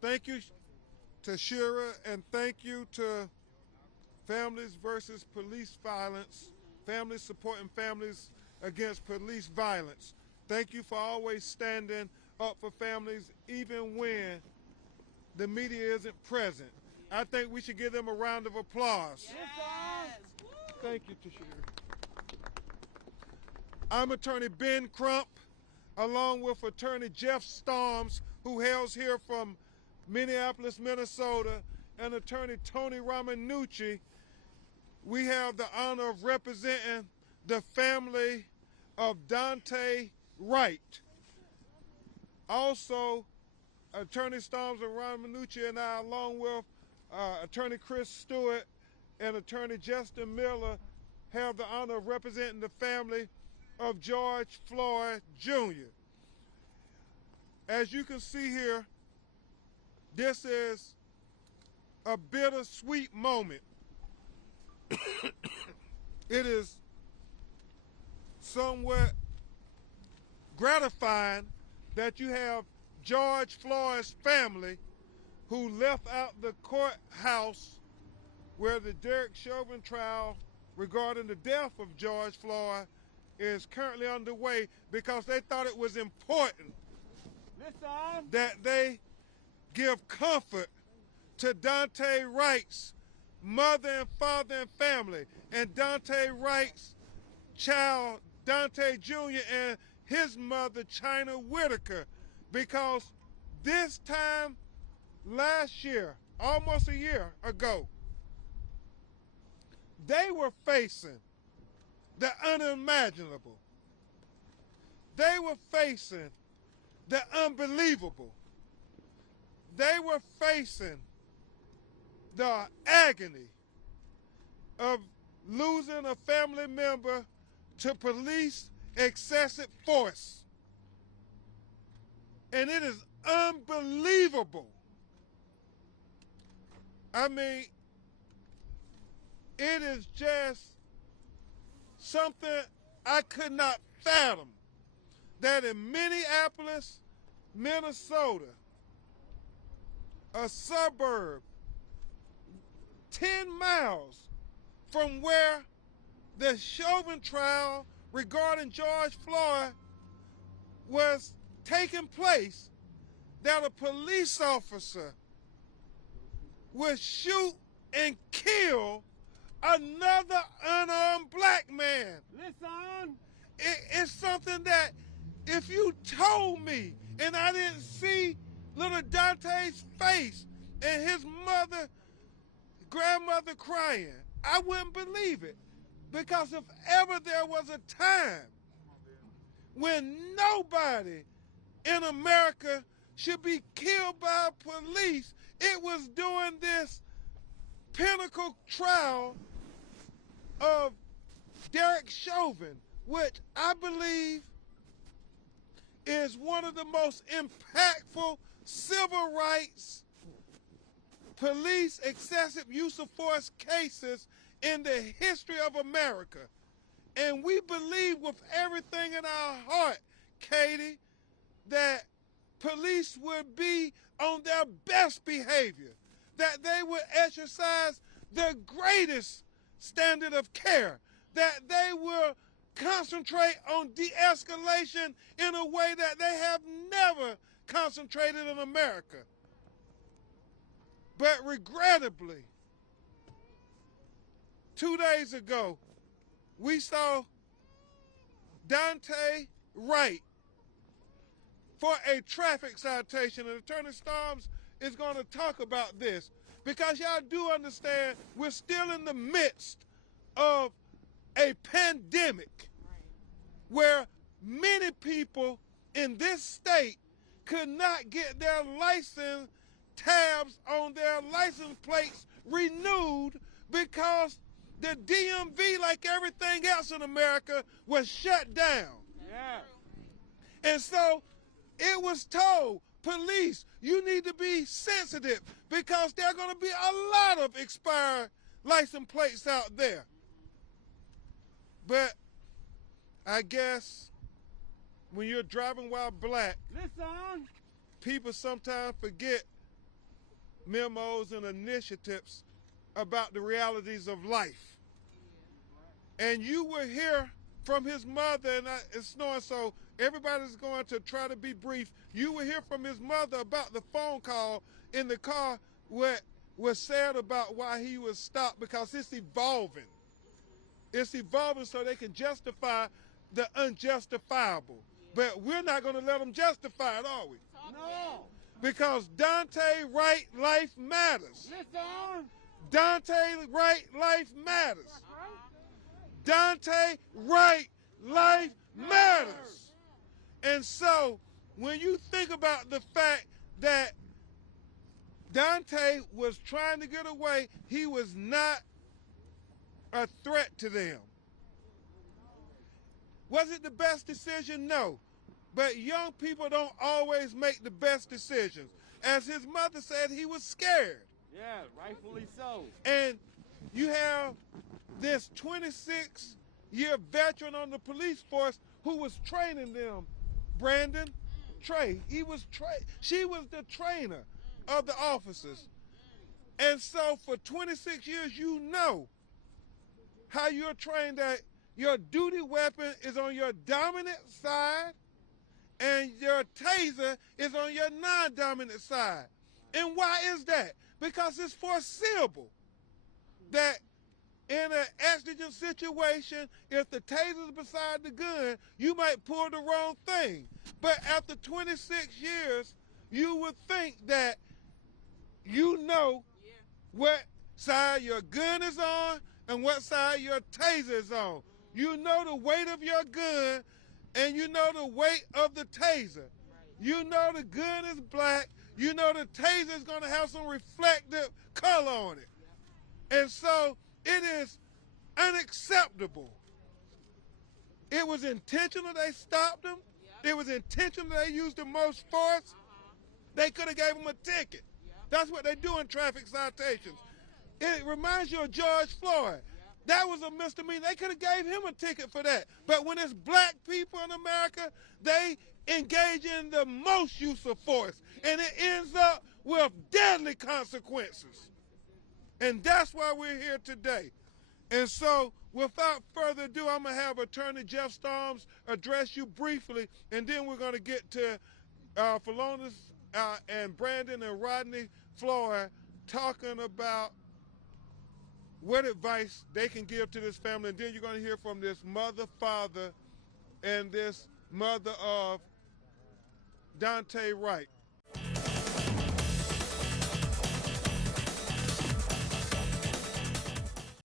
Thank you to Shira, and thank you to Families versus Police Violence, families supporting families against police violence. Thank you for always standing up for families even when the media isn't present. I think we should give them a round of applause. Yes. Thank you, Tashira. I'm Attorney Ben Crump, along with Attorney Jeff Storms, who hails here from Minneapolis, Minnesota, and Attorney Tony Romanucci. We have the honor of representing the family of Daunte Wright. Also, Attorney Storms and Romanucci and I, along with Attorney Chris Stewart and Attorney Justin Miller, have the honor of representing the family of George Floyd Jr. As you can see here, this is a bittersweet moment. It is somewhat gratifying that you have George Floyd's family who left out the courthouse where the Derek Chauvin trial regarding the death of George Floyd is currently underway because they thought it was important that they give comfort to Daunte Wright's mother and father and family, and Daunte Wright's child, Daunte Jr., and his mother, China Whitaker, because this time last year, almost a year ago, they were facing the unimaginable. They were facing the unbelievable. They were facing the agony of losing a family member to police excessive force. And it is unbelievable. I mean, it is just something I could not fathom that in Minneapolis, Minnesota, a suburb 10 miles from where the Chauvin trial regarding George Floyd was taking place, that a police officer would shoot and kill another unarmed black man. Listen. It's something that if you told me and I didn't see little Dante's face and his grandmother crying, I wouldn't believe it. Because if ever there was a time when nobody in America should be killed by police, it was during this pinnacle trial of Derek Chauvin, which I believe is one of the most impactful civil rights police excessive use of force cases in the history of America. And we believe with everything in our heart, Katie, that police would be on their best behavior, that they would exercise the greatest standard of care, that they will concentrate on de-escalation in a way that they have never concentrated in America. But regrettably, 2 days ago, we saw Daunte Wright for a traffic citation, and Attorney Storms is going to talk about this because y'all do understand we're still in the midst of a pandemic where many people in this state could not get their license tabs on their license plates renewed because the DMV, like everything else in America, was shut down. Yeah. And so it was told, police, you need to be sensitive because there are going to be a lot of expired license plates out there. But I guess when you're driving while black, Listen. people sometimes forget memos and initiatives about the realities of life. And you will hear from his mother, and it's snowing, so everybody's going to try to be brief. You will hear from his mother about the phone call in the car what was said about why he was stopped, because it's evolving. It's evolving so they can justify the unjustifiable. But we're not going to let them justify it, are we? No. Because Daunte Wright life matters. Listen. Daunte Wright life matters. Daunte Wright life matters. And so when you think about the fact that Daunte was trying to get away, he was not a threat to them. Was it the best decision? No. But young people don't always make the best decisions. As his mother said, he was scared. Yeah, rightfully so. And you have this 26-year veteran on the police force who was training them, Brandon Trey. She was the trainer of the officers. And so for 26 years, you know how you're trained, that your duty weapon is on your dominant side and your taser is on your non-dominant side. And why is that? Because it's foreseeable that in an exigent situation, if the taser is beside the gun, you might pull the wrong thing. But after 26 years, you would think that you know what side your gun is on and what side your taser is on. You know the weight of your gun and you know the weight of the taser. You know the gun is black. You know the taser is going to have some reflective color on it. And so it is unacceptable. It was intentional they stopped him. It was intentional they used the most force. They could have gave him a ticket. That's what they do in traffic citations. It reminds you of George Floyd. That was a misdemeanor. They could have gave him a ticket for that. But when it's black people in America, they engage in the most use of force. And it ends up with deadly consequences. And that's why we're here today. And so, without further ado, I'm going to have Attorney Jeff Storms address you briefly, and then we're going to get to Philonis and Brandon and Rodney Floyd talking about what advice they can give to this family. And then you're going to hear from this mother, father, and this mother of Daunte Wright.